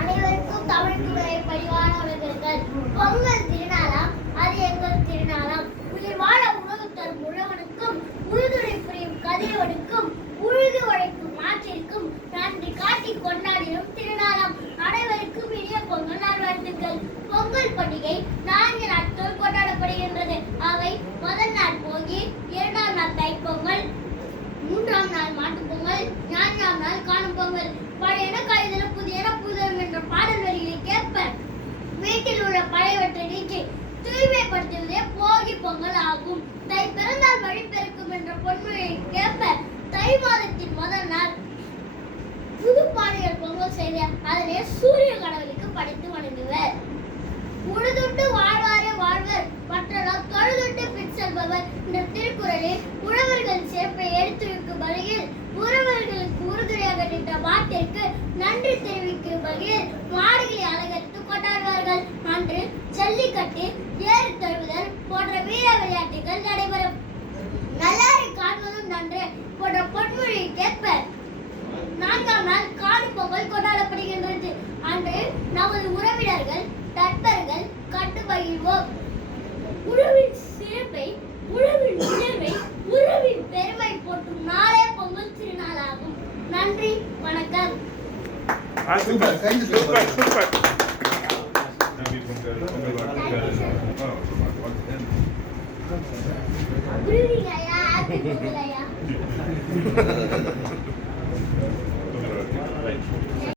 அனைவருக்கும் தமிழ்துறை பணிவான வணக்கங்கள். பொங்கல் திருநாளாம், அது எங்கள் திருநாளாம். உயிர் வாழ உணவு தரும் உழவனுக்கும், உறுதுணை புரியும் கதிரவனுக்கும், உழுது உழைக்கும் நாட்டிற்கும் நன்றி காட்டி கொண்டாடிடும் திருநாளாம். அனைவருக்கும் இனிய பொங்கல் நல்வாழ்த்துக்கள். பொங்கல் பண்டிகை 4 நாட்கள் கொண்டாடப்படுகின்றது. அவை முதல் நாள் போகி, 2ஆம் நாள் தைப்பொங்கல், 3ஆம் நாள் மாட்டுப்பொங்கல், 4ஆம் நாள் காணும் பொங்கல். பழையன கழிதல புதியன புதும் என்ற பாடல் வரிகளை கேட்ப வீட்டில் உள்ள பழையவற்றை நீக்கி தூய்மைப்படுத்துவதே போகி பொங்கல் ஆகும். தை பிறந்தால் வழி பெருக்கும் என்ற பொன்மொழியை கேட்ப தை மாதத்தின் முதல் நாள் புது பானைகள் பொங்கல் செய்து அதனை சூரிய கடவுளுக்கு படைத்து வணங்குவர். உழுதுண்டு வாழ்வாரே வாழ்வர், மற்றவர் தொழுதுண்டு பின் செல்பவர் என்ற திருக்குறளில் உழவர்கள் சிறப்பை எடுத்துரைக்கும் வகையில் உறவர்களுக்கு உறுதுணையாக நின்ற வாட்டிற்கு நன்றி தெரிவிக்கும் வகையில் மாடுகளை அலங்கரித்து கொண்டாடுவார்கள். அன்று ஜல்லிக்கட்டு, ஏறு தழுவுதல் போன்ற வீர விளையாட்டுகள் நடைபெறும். நல்லாரை காண்பதும் நன்று போன்ற பொன்மொழியை கேட்ப 4ஆம் நாள் காணும் பொங்கல் கொண்டாடப்படுகின்றது. அன்று நமது உறவினர்கள் நண்பர்கள் கண்டு மகிழ்வோம். உறவின் சிறப்பை, உறவின் உயர்வை, உறவின் பெருமை போற்றும் நாளே பொங்கல் திருநாளாகும். நன்றி, வணக்கம்.